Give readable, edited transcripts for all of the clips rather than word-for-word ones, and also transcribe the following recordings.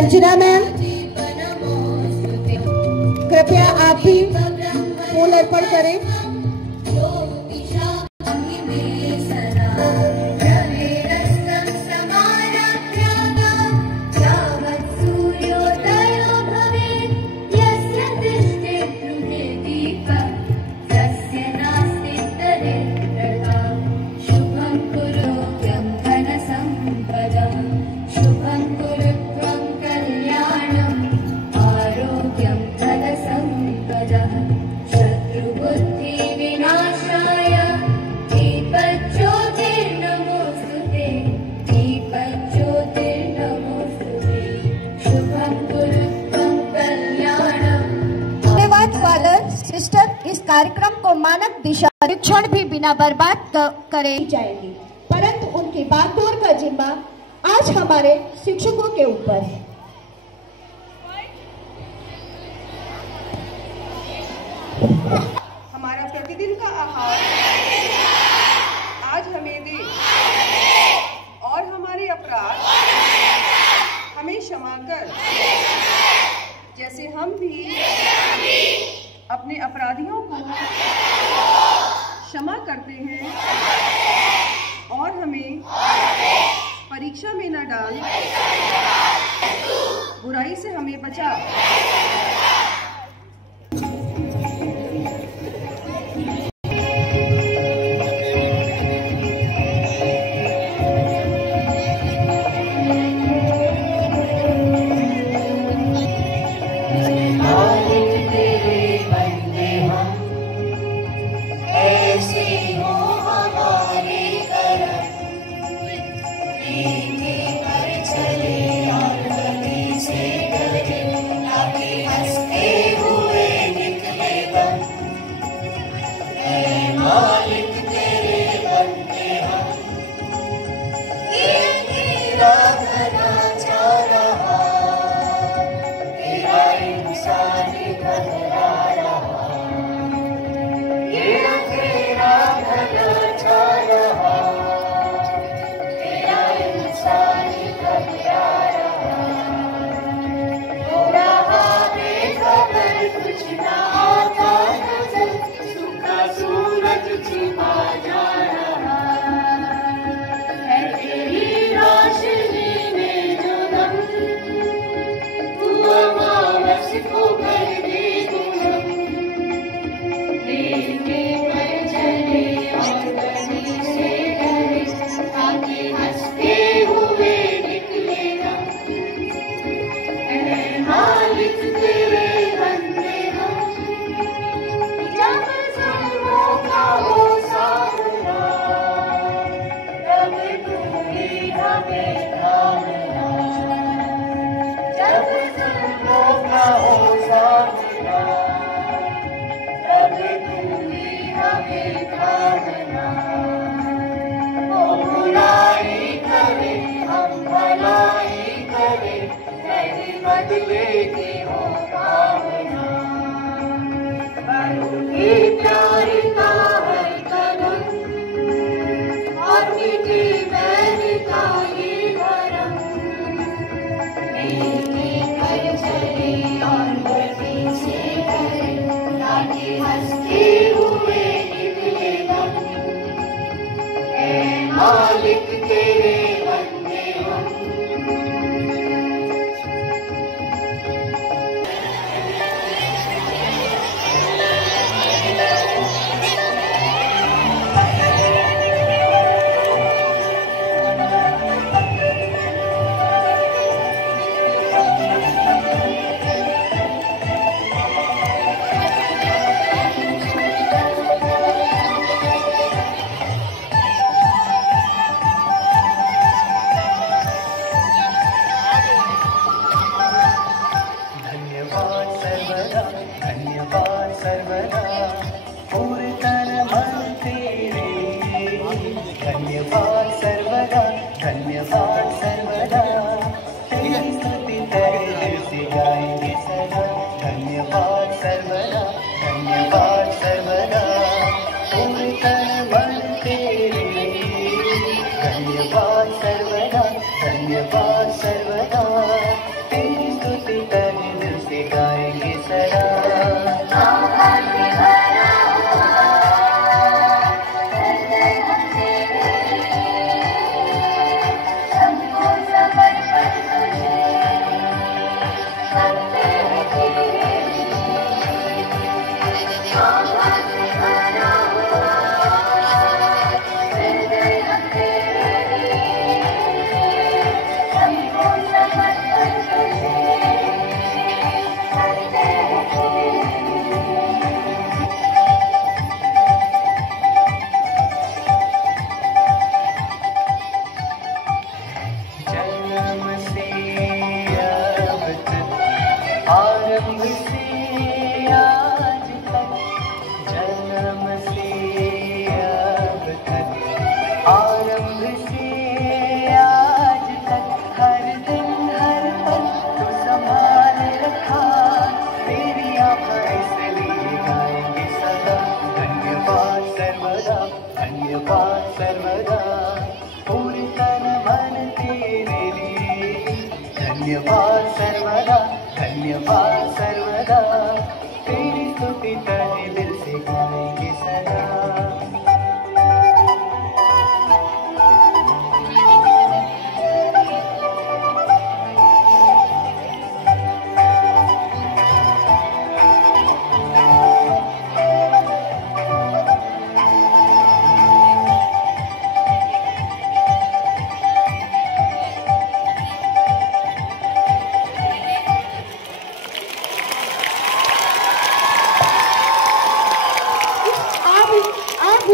Sanjana ma'am, कृपया आप भी फूल अर्पण करें। इस कार्यक्रम को मानक दिशा शिक्षण भी बिना बर्बाद करे जाएगी, परंतु उनकी बागडोर का जिम्मा आज हमारे शिक्षकों के ऊपर है। हमारा प्रतिदिन का आहार आज हमें दे और हमारे अपराध हमें क्षमा कर, जैसे हम भी अपने अपराधियों को क्षमा करते हैं, और हमें परीक्षा में न डाल, बुराई से हमें बचा। धन्यवाद सर्वदा, धन्यवाद सर्वदा, तेरी स्तुति तहे दिल से गाएंगे सदा।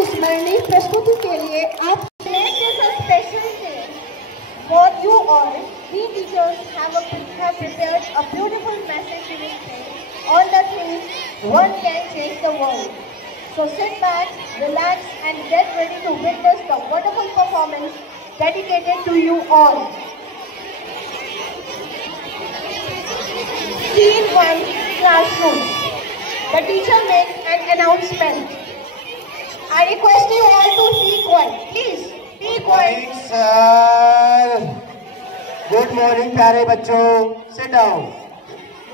स्मरणीय प्रस्तुति के लिए आप special day for you all. We teachers have prepared a beautiful message on the theme "One can change the world." So sit back, relax, and get ready to witness the wonderful performance dedicated to you all. Scene 1, classroom. The teacher makes an announcement. I request you all to be quiet. Please, be quiet. Sir, good morning प्यारे बच्चों, sit down.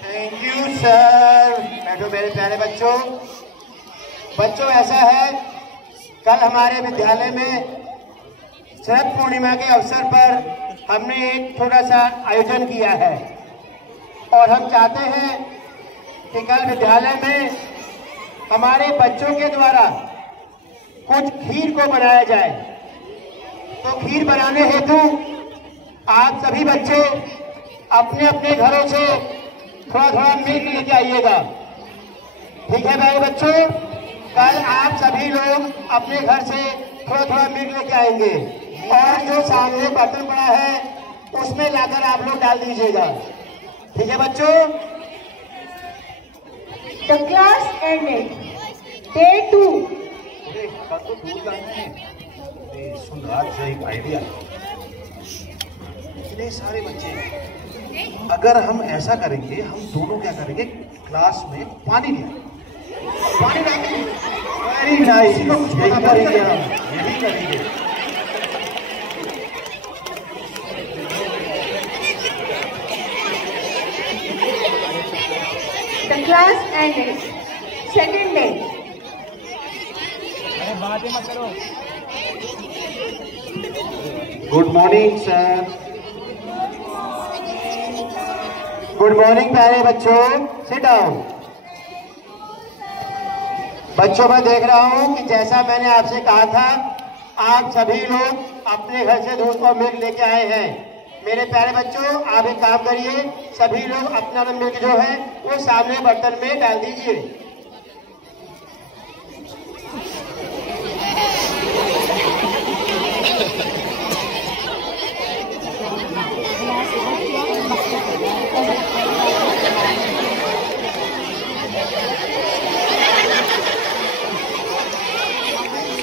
Thank you sir. बैठो मेरे प्यारे बच्चों। बच्चों ऐसा है, कल हमारे विद्यालय में शरद पूर्णिमा के अवसर पर हमने एक थोड़ा सा आयोजन किया है और हम चाहते हैं कि कल विद्यालय में हमारे बच्चों के द्वारा कुछ खीर को बनाया जाए। तो खीर बनाने हेतु आप सभी बच्चे अपने अपने घरों से थोड़ा थोड़ा मिल्क लेके आइएगा। ठीक है भाई बच्चों, कल आप सभी लोग अपने घर से थोड़ा थोड़ा मिल्क लेके आएंगे और जो सामने बर्तन पड़ा है उसमें लाकर आप लोग डाल दीजिएगा। ठीक है बच्चों। The class ended. Day 2. तो दूर जाना है। सुन रात से एक आइडिया, इतने सारे बच्चे, अगर हम ऐसा करेंगे, हम दोनों क्या करेंगे, क्लास में पानी डालेंगे। वेरी नाइस, यही करेंगे हम, यही करेंगे। The class ended. Second day. Good morning sir. Good morning प्यारे बच्चों, सिट डाउन। बच्चों मैं देख रहा हूं कि जैसा मैंने आपसे कहा था, आप सभी लोग अपने घर से दूध और मिल्क लेके आए हैं। मेरे प्यारे बच्चों, आप एक काम करिए, सभी लोग अपना मिल्क जो है वो सामने बर्तन में डाल दीजिए।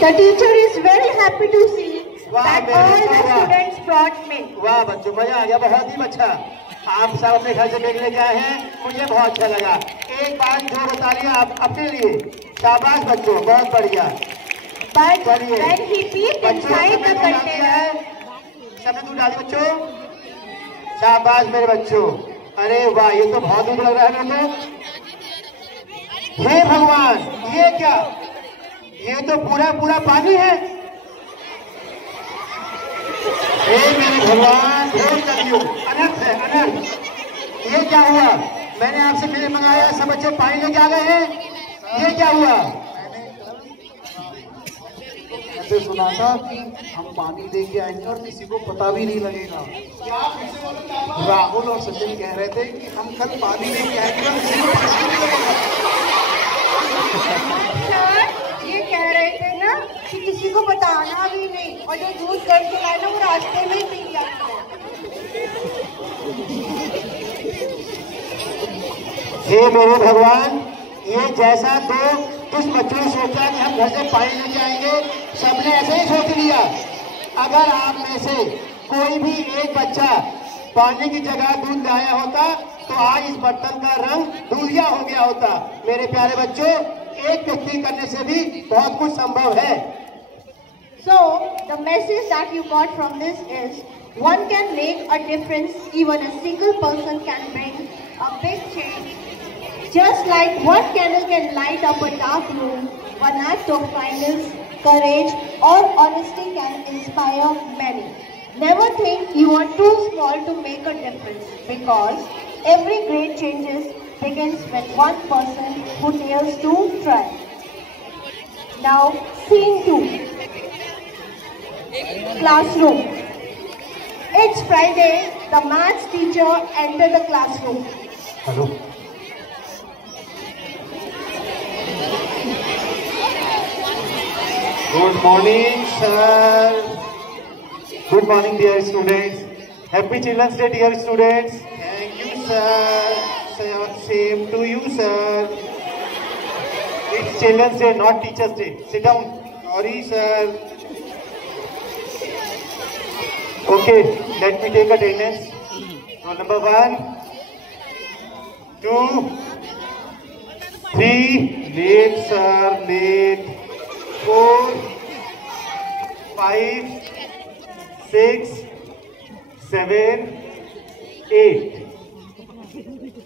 The teacher is very happy to see that all the students brought milk. वाह बच्चों, मजा आ गया, बहुत ही अच्छा। आप सब अपने घर से मिल्क लेके आए हैं, मुझे बहुत अच्छा लगा। एक बार जो बता लिया आप अपने लिए, शाबाश बच्चों, बहुत बढ़िया। But when he peeped inside the container, सबने दूध डाली बच्चों, शाबाश मेरे बच्चों। अरे वाह, ये तो बहुत दूध लग रहा है मेरे को। हे भगवान, ये क्या, ये तो पूरा पूरा पानी है। हे मेरे भगवान, घोर कलयुग, अनर्थ है, अनर्थ। ये क्या हुआ? मैंने आपसे मिल्क मंगाया, सब बच्चे पानी लेके आ गए हैं, ये क्या हुआ? ऐसे सुना था कि हम पानी लेके आएंगे और किसी को पता भी नहीं लगेगा। राहुल और सचिन कह रहे थे कि हम कल पानी लेके आएंगे और किसी को पता नहीं लगेगा। ये कह रहे थे ना कि किसी को बताना भी नहीं, और जो दूध घर से लाए ना वो रास्ते में ही पी लिया। हे मेरे भगवान, ये जैसा तो कुछ बच्चों ने सोचा कि हम घर से पानी लेके आएंगे, सबने ऐसे ही सोच लिया। अगर आप में से कोई भी एक बच्चा पानी की जगह दूध लाया होता तो आज इस बर्तन का रंग दूधिया हो गया होता। मेरे प्यारे बच्चों, एक व्यक्ति करने से भी बहुत कुछ संभव है। So the message that you got from this is One can make a difference. Even a single person can bring a big change. Just like one candle can light up a dark room, one act of kindness, courage, or honesty can inspire many. Never think you are too small to make a difference, because every great changes begins with one person who dares to try. Now, scene 2. Classroom. It's Friday. The maths teacher entered the classroom. Hello. Good morning, sir. Good morning, dear students. Happy Children's Day, dear students. Thank you, sir. Same to you, sir. It's Children's Day, not Teacher's Day. Sit down. Sorry, sir. Okay, let me take attendance. Roll number 1, 2, 3. Late, sir. Late. 4, 5, 6, 7, 8.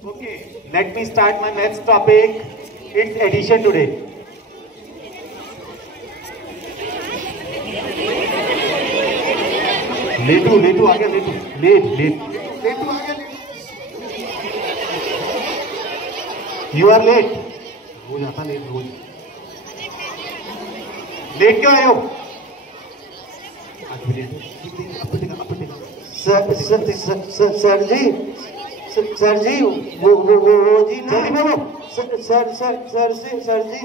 Okay, let me start my next topic. It's addition today. लेटू आ गया late लेटू आ गया you are late रोज आता late रोज late क्यों आए हो sir जी वो जी ना sir जी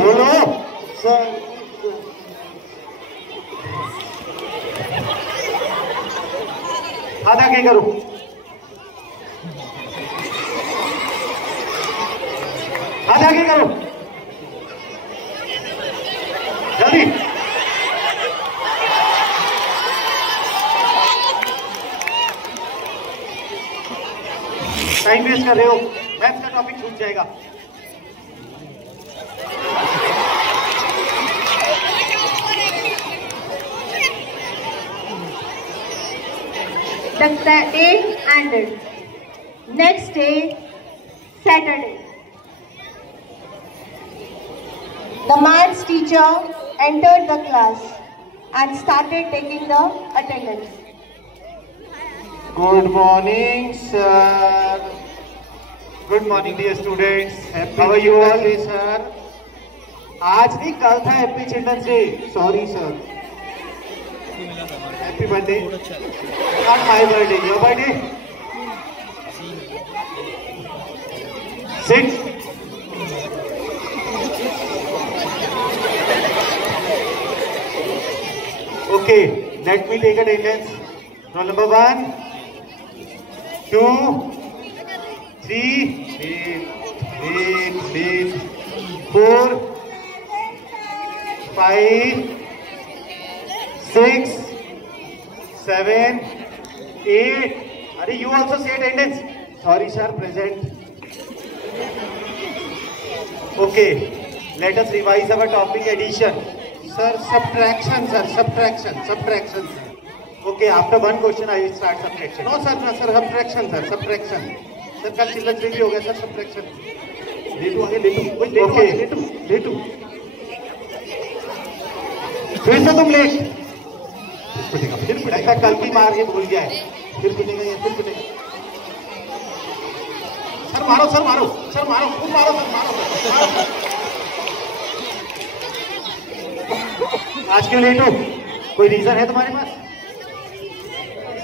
बोलो sir हाथ आगे करो हाथ आगे करो जल्दी टाइम वेस्ट कर रहे हो मैथ्स का टॉपिक छूट जाएगा The day ended. Next day, Saturday. The maths teacher entered the class and started taking the attendance. Good morning, sir. Good morning, dear students. How are you all, sir? आज नहीं कल था happy children's day. Sorry, sir. Happy birthday. Not my birthday. Your birthday. Sit. Okay. Let me take attendance. Roll number 1, 2, 3. Wait. 4, 5, 6, 7, 8. Are you also say attendance? Sorry, sir, present. Okay, let us revise our topic addition. Sir, subtraction, sir, subtraction, sir. Okay, after one question I will start subtraction. No, sir, subtraction, sir, subtraction. Sir, कल चिल्लत भी हो गया, sir, subtraction. लेटू. फिर से तुम late. फिर पिटेगा कल की मार के भूल गया है फिर पिटेगा सर मारो खूब मारो आज क्यों लेट हो कोई रीजन है तुम्हारे पास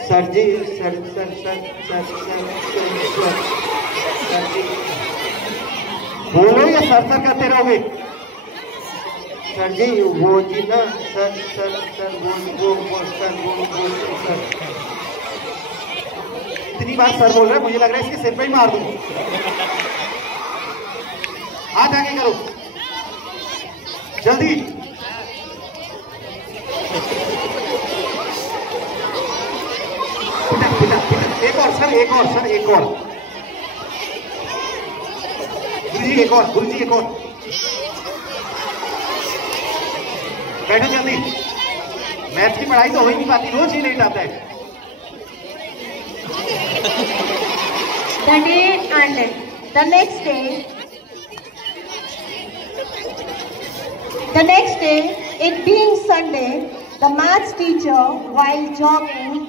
सर जी सर जी बोलो या सर करते रहोगे सर जी वो जी ना सर वो इतनी बार सर बोल रहे हैं मुझे लग रहा है इसके सिर पे ही मार दूं हाथ आगे करो जल्दी एक और गुरुजी एक और बैठो जल्दी मैथ की पढ़ाई तो हो ही नहीं पाती, रोज ही लेट आता है। The day ended. The next day, it being Sunday, the maths teacher, while jogging,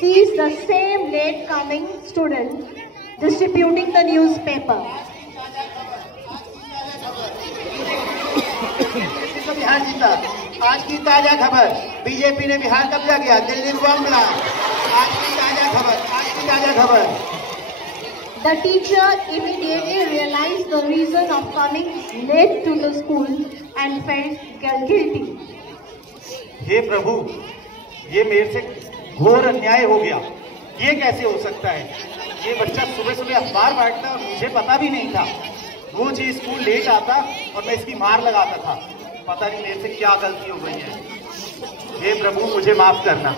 sees the same late coming student distributing the newspaper. Bihar जीता। आज की ताजा खबर, बीजेपी ने बिहार कब्जा किया, दिल्ली में बम मिला। आज की ताजा खबर। The teacher immediately realized the reason of coming late to the school and felt guilty. हे प्रभु, ये मेरे से घोर अन्याय हो गया। ये कैसे हो सकता है? ये बच्चा सुबह सुबह अखबार बांटता और मुझे पता भी नहीं था। रोज ही स्कूल लेट आता और मैं इसकी मार लगाता था। पता नहीं मेरे से क्या गलती हो गई है। हे प्रभु, मुझे माफ करना।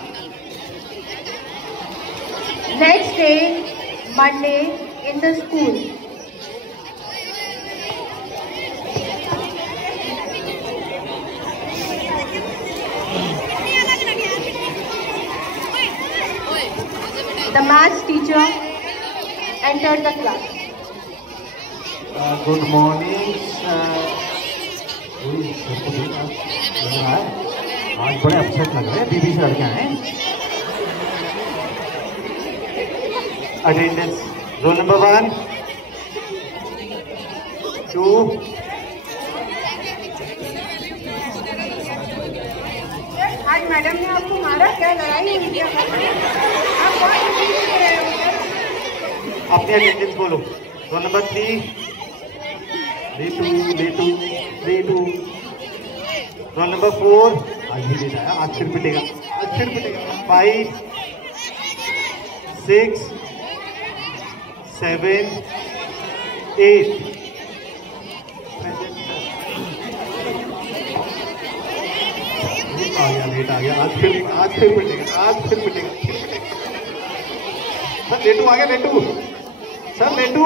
Next day, Monday, in the school. The maths teacher entered the class. Good morning. आज बड़े अपसेट लग रहे हैं, बीबी सर क्या हैं? अटेंडेंस रोल नंबर 1, 2, आज मैडम ने आपको मारा क्या? लड़ाई हुई क्या? आप बहुत खुशी हो रहे हो सर। अपनी अटेंडेंस बोलो। Roll number 3, 3, 2। रोल नंबर 4, आज भी लेट आया, आज फिर पिटेगा। 5, 6, 7, 8। लेट आ गया, आज फिर पिटेगा। सर लेटू आ गया, सर लेटू।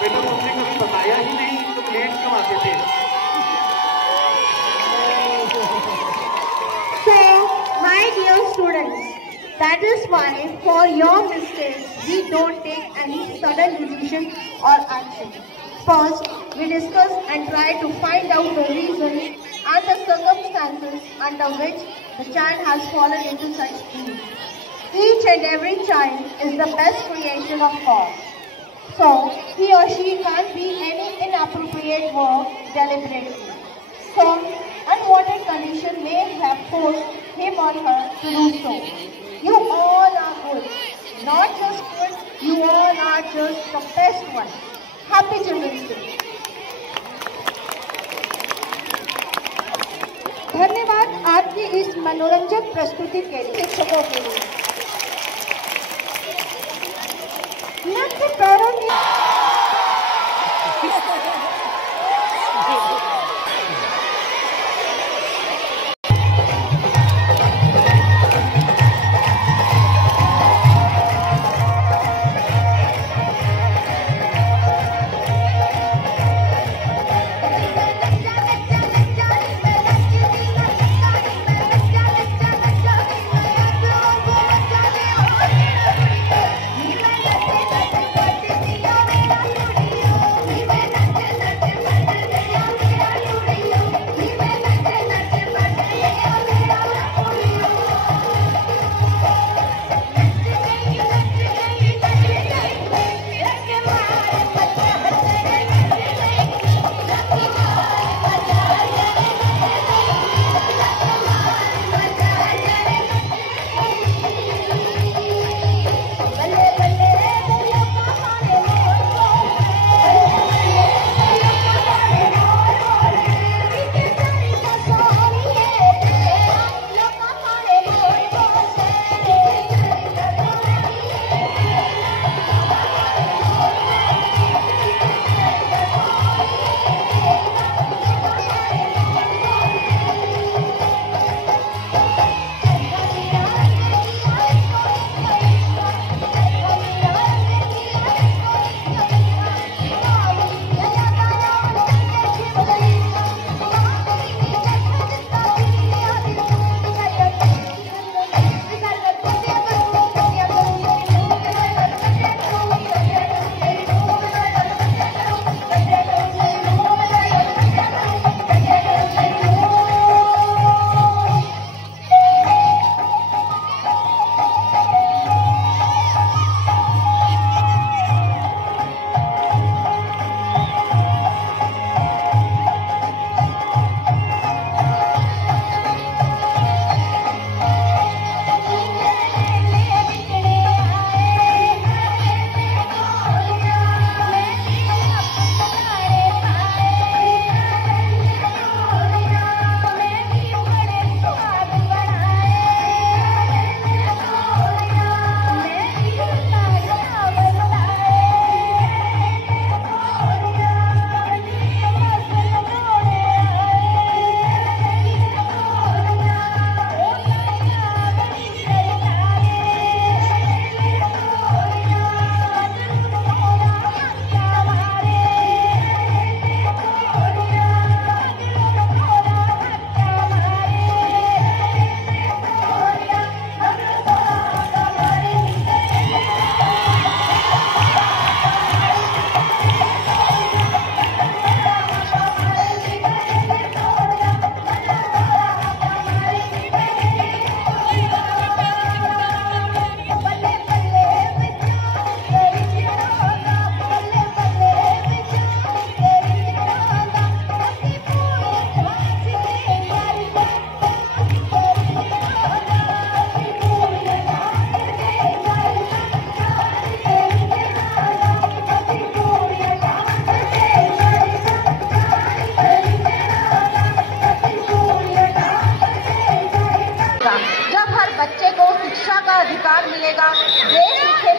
बेटा तुमने कभी बताया ही नहीं, तुम लेट क्यों आते थे? So, my dear students, that is why for your mistakes, we don't take any sudden decision or action. First, we discuss and try to find out the reason and the circumstances under which the child has fallen into such need. Each and every child is the best creation of God. So, he or she can't be any inappropriate work deliberately. Some unwanted condition may have forced him or her to do so. You all are good. Not just good, you all are just the best one. Happy Children's Day. धन्यवाद आपकी इस मनोरंजक प्रस्तुति के लिए शिक्षकों के लिए। नृत्य प्रारंभ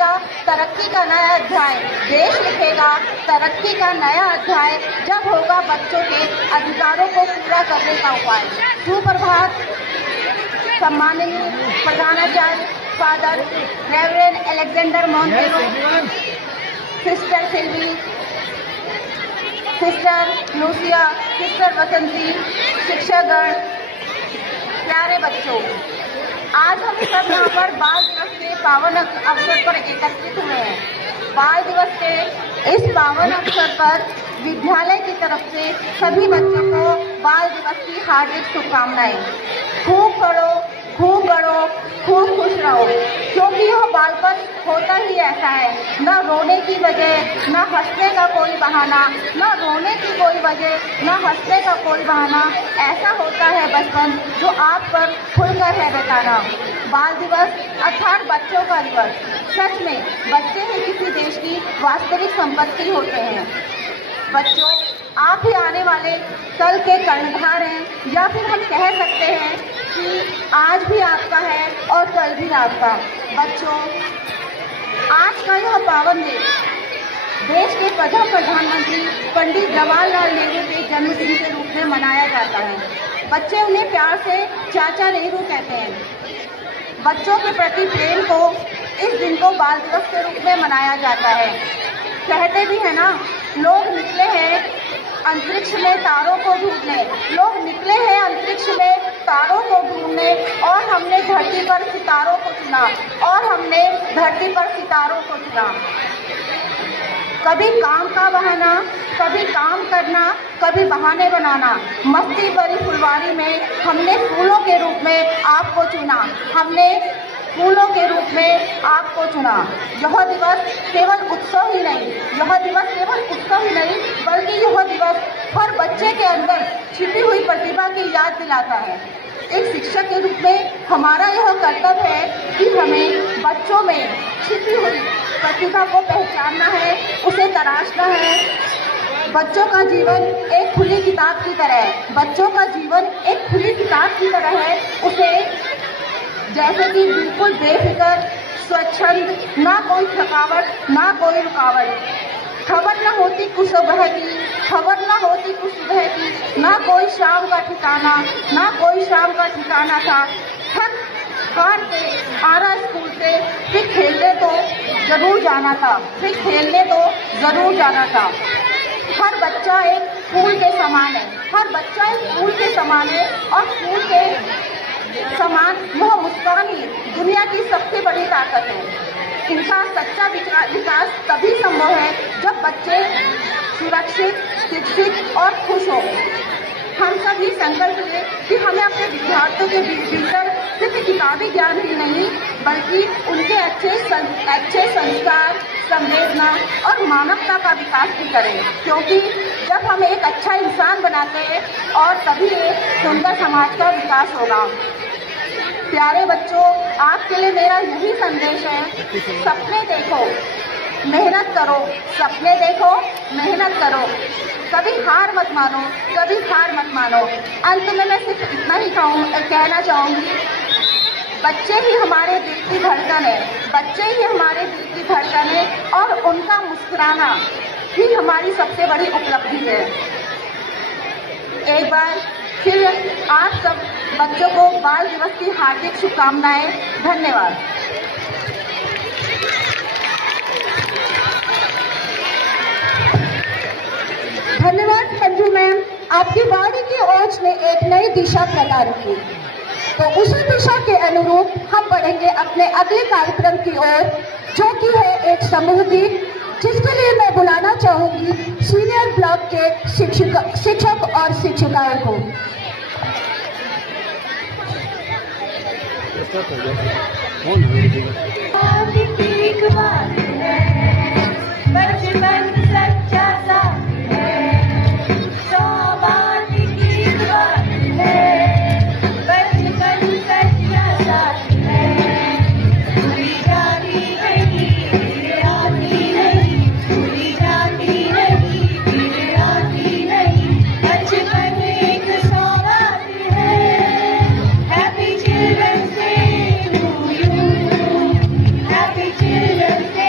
लिखेगा तरक्की का नया अध्याय, देश लिखेगा तरक्की का नया अध्याय जब होगा बच्चों के अधिकारों को पूरा करने का उपाय। सुप्रभात सम्माननीय प्रधानाचार्य father reverend Alexander Montero, sister Sylvie, sister Lucia, sister Basanti, शिक्षकगण, प्यारे बच्चों, आज हम सब यहाँ पर बाल दिवस के पावन अवसर पर एकत्रित हुए हैं। बाल दिवस के इस पावन अवसर पर विद्यालय की तरफ से सभी बच्चों को बाल दिवस की हार्दिक शुभकामनाएं। खूब पढ़ो, खूब बढ़ो, खूब खुश रहो, क्योंकि यह बालपन होता ही ऐसा है। न रोने की वजह, न हंसने का कोई बहाना, न रोने की कोई वजह, न हंसने का कोई बहाना। ऐसा होता है बचपन जो आप पर खुलकर है बताना। बाल दिवस अर्थात बच्चों का दिवस। सच में बच्चे ही किसी देश की वास्तविक संपत्ति होते हैं। बच्चों, आप ही आने वाले कल के कर्णधार हैं, या फिर हम कह सकते हैं कि आज भी आपका है और कल भी आपका। बच्चों, आज का यह पावन दिन देश के प्रथम प्रधानमंत्री पंडित जवाहरलाल नेहरू के जन्मदिन के रूप में मनाया जाता है। बच्चे उन्हें प्यार से चाचा नेहरू कहते हैं। बच्चों के प्रति प्रेम को इस दिन को बाल दिवस के रूप में मनाया जाता है। कहते भी है ना, लोग निकले हैं अंतरिक्ष में तारों को ढूंढने, लोग निकले हैं अंतरिक्ष में तारों को ढूंढने, और हमने धरती पर सितारों को चुना, और हमने धरती पर सितारों को चुना। कभी काम का बहाना, कभी काम करना, कभी बहाने बनाना। मस्ती भरी फुलवारी में हमने फूलों के रूप में आपको चुना, हमने फूलों के रूप में आपको चुना। यह दिवस केवल उत्सव ही नहीं, यह दिवस केवल उत्सव ही नहीं, बल्कि यह दिवस हर बच्चे के अंदर छिपी हुई प्रतिभा की याद दिलाता है। एक शिक्षक के रूप में हमारा यह कर्तव्य है कि हमें बच्चों में छिपी हुई प्रतिभा को पहचानना है, उसे तराशना है। बच्चों का जीवन एक खुली किताब की तरह है, बच्चों का जीवन एक खुली किताब की तरह है। उसे जैसे कि बिल्कुल बेफिक्र, स्वच्छंद, ना कोई थकावट, ना कोई रुकावट। खबर न होती कुछ सुबह की, खबर न होती कुछ सुबह की, ना कोई शाम का ठिकाना, ना कोई शाम का ठिकाना था। थक हार के आरा स्कूल से, फिर खेलने तो जरूर जाना था, फिर खेलने तो जरूर जाना था। हर बच्चा एक फूल के समान है, हर बच्चा एक फूल के समान है, और फूल के समान यह मुस्कान ही दुनिया की सबसे बड़ी ताकत है। इनका सच्चा विकास तभी संभव है जब बच्चे सुरक्षित, शिक्षित और खुश हों। हम सब ये संकल्प लें कि हमें अपने विद्यार्थियों के भीतर सिर्फ किताबी ज्ञान ही नहीं, बल्कि उनके अच्छे संस्कार, संवेदना और मानवता का विकास भी करें, क्योंकि जब हम एक अच्छा इंसान बनाते हैं और तभी एक सुंदर समाज का विकास होगा। प्यारे बच्चों, आपके लिए मेरा यही संदेश है, सपने देखो, मेहनत करो, सपने देखो, मेहनत करो, कभी हार मत मानो, कभी हार मत मानो। अंत में मैं सिर्फ इतना ही कहना चाहूँगी, बच्चे ही हमारे दिल की धड़कन है, बच्चे ही हमारे दिल की धड़कन है, और उनका मुस्कुराना ही हमारी सबसे बड़ी उपलब्धि है। एक बार फिर आप सब बच्चों को बाल दिवस की हार्दिक शुभकामनाएं। धन्यवाद। धन्यवाद मंजू मैम, आपकी वाणी की ओज ने एक नई दिशा प्रदान की। तो उसी दिशा के अनुरूप हम बढ़ेंगे अपने अगले कार्यक्रम की ओर, जो कि है एक समूह गीत, जिसके लिए मैं बुलाना चाहूंगी सीनियर ब्लॉक के शिक्षक और शिक्षिकाओं को। Happy Children's Day.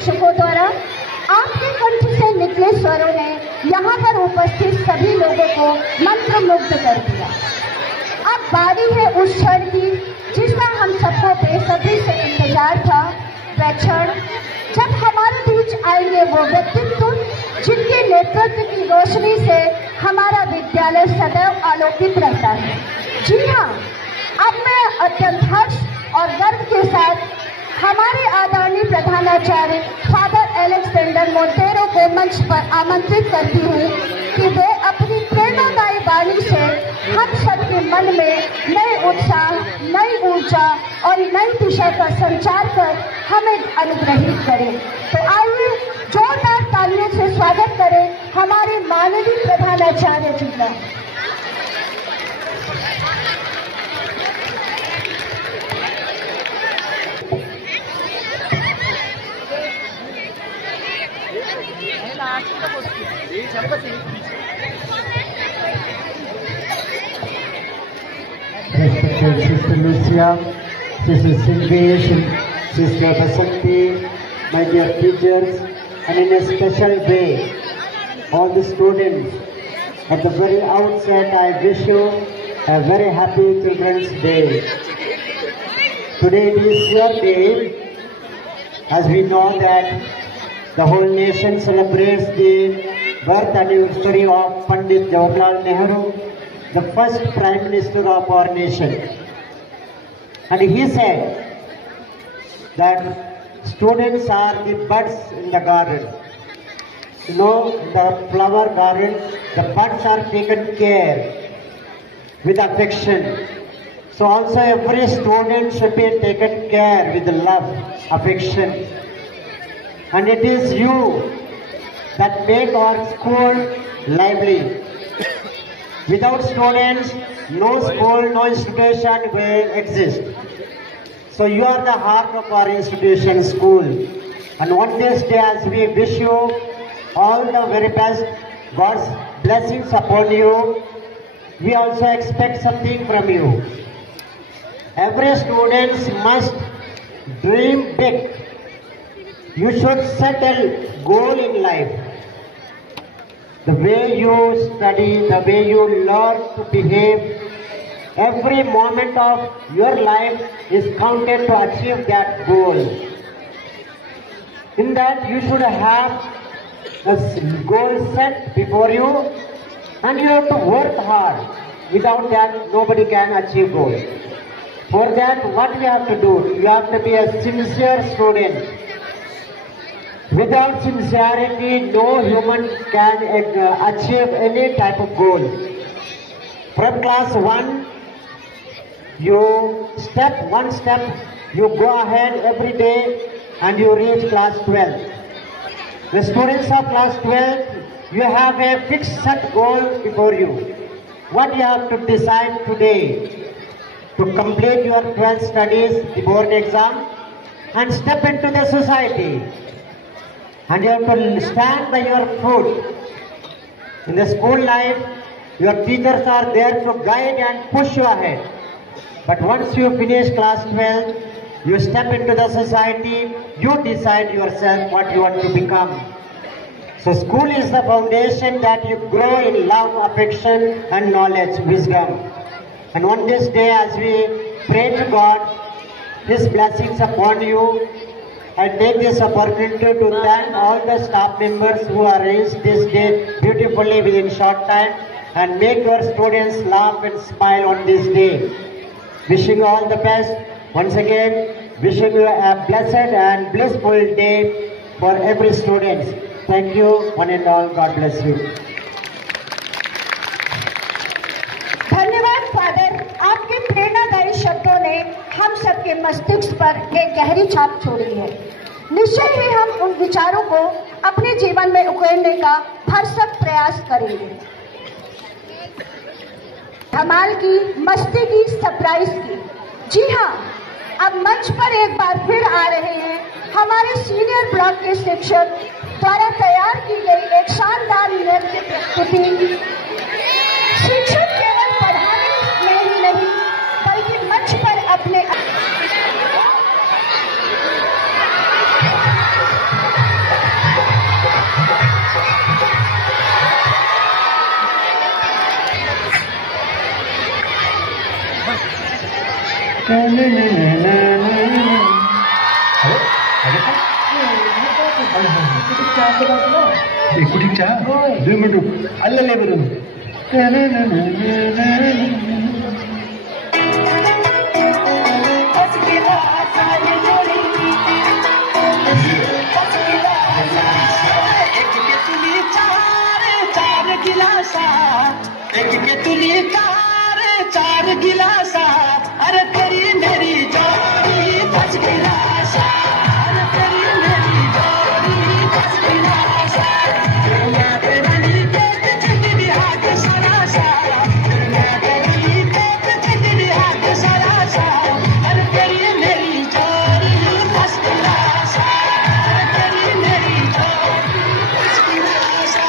शिक्षकों द्वारा आपके कंठ से निकले स्वरों ने यहाँ पर उपस्थित सभी लोगों को मंत्रमुग्ध कर दिया। अब बारी है उस क्षण की जिसका हम सबको बेसब्री से इंतजार था। वह क्षण जब हमारे बीच आएंगे वो व्यक्तित्व जिनके नेतृत्व की रोशनी से हमारा विद्यालय सदैव आलोकित रहता है। जी हाँ, अब मैं अत्यंत हर्ष और गर्व के साथ हमारे आदरणीय प्रधानाचार्य फादर एलेक्सेंडर मोंटेरो को मंच पर आमंत्रित करती हूँ कि वे अपनी प्रेरणादायी वाणी से हम सबके मन में नए उत्साह, नई ऊर्जा और नई दिशा का संचार कर हमें अनुग्रहित करें। तो आइए जोरदार तालियों से स्वागत करें हमारे माननीय प्रधानाचार्य जी का। Respected Sister Lucia, Sister Sylvie, Sister Basanti, my dear teachers, and in a special way, all the students. At the very outset, I wish you a very happy Children's Day. Today it is your day, as we know that the whole nation celebrates the birth anniversary of Pandit Jawaharlal Nehru, the first Prime Minister of our nation. And he said that students are the buds in the garden. You know, the flower garden, the buds are taken care with affection. So also every student should be taken care with love, affection. And it is you that make our school lively. Without students, no school, no institution will exist. So you are the heart of our institution, school. And on this day, as we wish you all the very best, God's blessings upon you, we also expect something from you. Every student must dream big. You should set a goal in life. The way you study, the way you learn to behave, every moment of your life is counted to achieve that goal. In that you should have a goal set before you and you have to work hard. Without that, nobody can achieve goal. For that, what we have to do? You have to be a sincere student. Without sincerity, no human can achieve any type of goal. From class 1, you step one step, you go ahead every day and you reach class 12. The students of class 12, you have a fixed set goal before you. What you have to decide today? To complete your 12th studies, the board exam, and step into the society. And you have to stand by your foot. In the school life, your teachers are there to guide and push you ahead. But once you finish class 12, you step into the society, you decide yourself what you want to become. So school is the foundation that you grow in love, affection and knowledge, wisdom. And on this day, as we pray to God, His blessings upon you, I take this opportunity to thank all the staff members who arranged this day beautifully within short time and make your students laugh and smile on this day. Wishing you all the best. Once again, wishing you a blessed and blissful day for every student. Thank you, one and all. God bless you. धन्यवाद father, आपके प्रेरणादायी शब्दों ने हम सबके मस्तिष्क पर एक गहरी छाप छोड़ी है। निश्चय ही हम उन विचारों को अपने जीवन में उकेरने का भरसक प्रयास करेंगे। धमाल की, मस्ती की, सरप्राइज की। जी हाँ, अब मंच पर एक बार फिर आ रहे हैं हमारे सीनियर ब्लॉक के शिक्षक द्वारा तैयार की गई एक शानदार नृत्य प्रस्तुति। शिक्षक केवल पढ़ाने में ही नहीं बल्कि मंच पर अपने कुछ चाह 2 मिनट अल्ले बरू चार गिलासा अरे तेरी मेरी जोड़ी 10 गिलासा अरे तेरी मेरी जोड़ी 10 गिलासा दुनिया पे बनी पेट जिंदगी हाथ सारा सारा दुनिया पे बनी पेट जिंदगी हाथ सारा सारा अरे तेरी मेरी जोड़ी 10 गिलासा अरे तेरी मेरी जोड़ी 10 गिलासा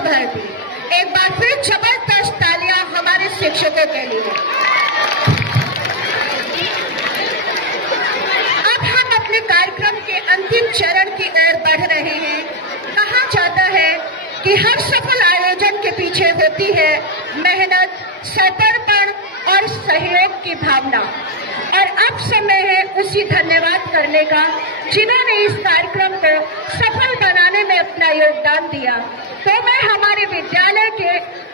भर दी। एक बार फिर जबरदस्त तालियां हमारे शिक्षकों के लिए। अब हम अपने कार्यक्रम के अंतिम चरण की ओर बढ़ रहे हैं। कहा जाता है कि हर सफल आयोजन के पीछे होती है मेहनत, समर्पण और सहयोग की भावना। और अब समय है उसी धन्यवाद करने का जिन्होंने इस कार्यक्रम को सफल बनाने में अपना योगदान दिया। तो मैं हमारे विद्यालय के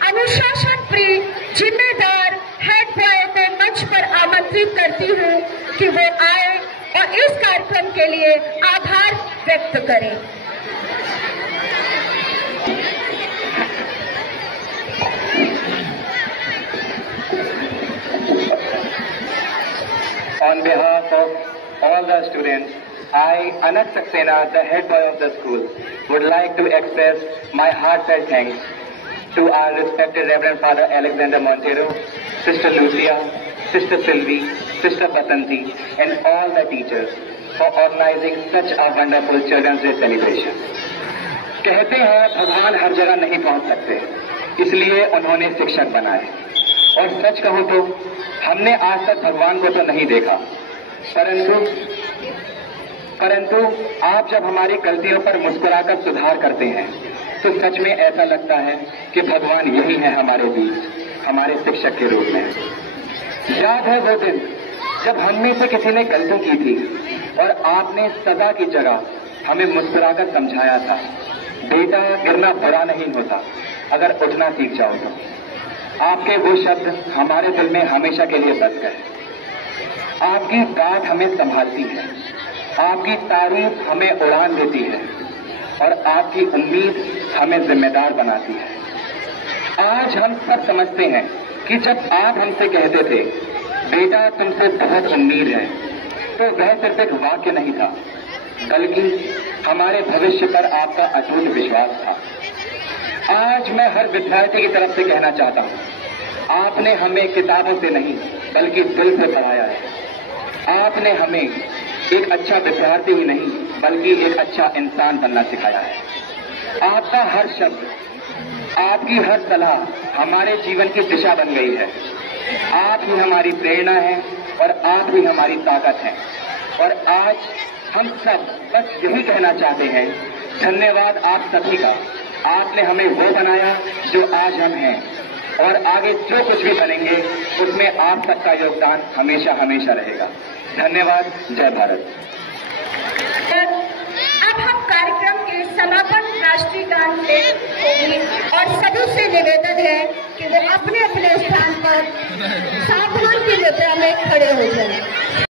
अनुशासन प्रिय जिम्मेदार हेड बॉय को मंच पर आमंत्रित करती हूँ कि वो आए और इस कार्यक्रम के लिए आभार व्यक्त करें। On behalf of all the students, I, Anak Saxena, the head boy of the school, would like to express my heartfelt thanks to our respected Reverend Father Alexander Montero, Sister Lucia, Sister Sylvie, Sister Basanti, and all the teachers for organizing such a wonderful Children's Day celebration. कहते हैं भगवान हर जगह नहीं पहुंच सकते, इसलिए उन्होंने शिक्षक बनाए। और सच कहूं तो हमने आज तक भगवान को तो नहीं देखा, परंतु आप जब हमारी गलतियों पर मुस्कुराकर सुधार करते हैं तो सच में ऐसा लगता है कि भगवान यही है हमारे बीच, हमारे शिक्षक के रूप में। याद है वो दिन जब हम में से किसी ने गलती की थी और आपने सजा की जगह हमें मुस्कुराकर समझाया था, बेटा गिरना बुरा नहीं होता अगर उठना सीख जाओ तो। आपके वो शब्द हमारे दिल में हमेशा के लिए बस गए। आपकी बात हमें संभालती है, आपकी तारीफ हमें उड़ान देती है और आपकी उम्मीद हमें जिम्मेदार बनाती है। आज हम सब समझते हैं कि जब आप हमसे कहते थे बेटा तुमसे बहुत उम्मीद है, तो वह सिर्फ एक वाक्य नहीं था, बल्कि हमारे भविष्य पर आपका अटूट विश्वास था। आज मैं हर विद्यार्थी की तरफ से कहना चाहता हूं, आपने हमें किताबों से नहीं बल्कि दिल से पढ़ाया है। आपने हमें एक अच्छा विद्यार्थी ही नहीं बल्कि एक अच्छा इंसान बनना सिखाया है। आपका हर शब्द, आपकी हर सलाह हमारे जीवन की दिशा बन गई है। आप ही हमारी प्रेरणा है और आप ही हमारी ताकत है। और आज हम सब बस यही कहना चाहते हैं, धन्यवाद आप सभी का। आपने हमें वो बनाया जो आज हम हैं, और आगे जो कुछ भी बनेंगे उसमें आप सबका योगदान हमेशा हमेशा रहेगा। धन्यवाद। जय भारत। अब हम कार्यक्रम के समापन राष्ट्रीय गान से होगी और सभी से निवेदन है कि वे अपने अपने स्थान पर सावधान की मुद्रा में खड़े हो जाएं।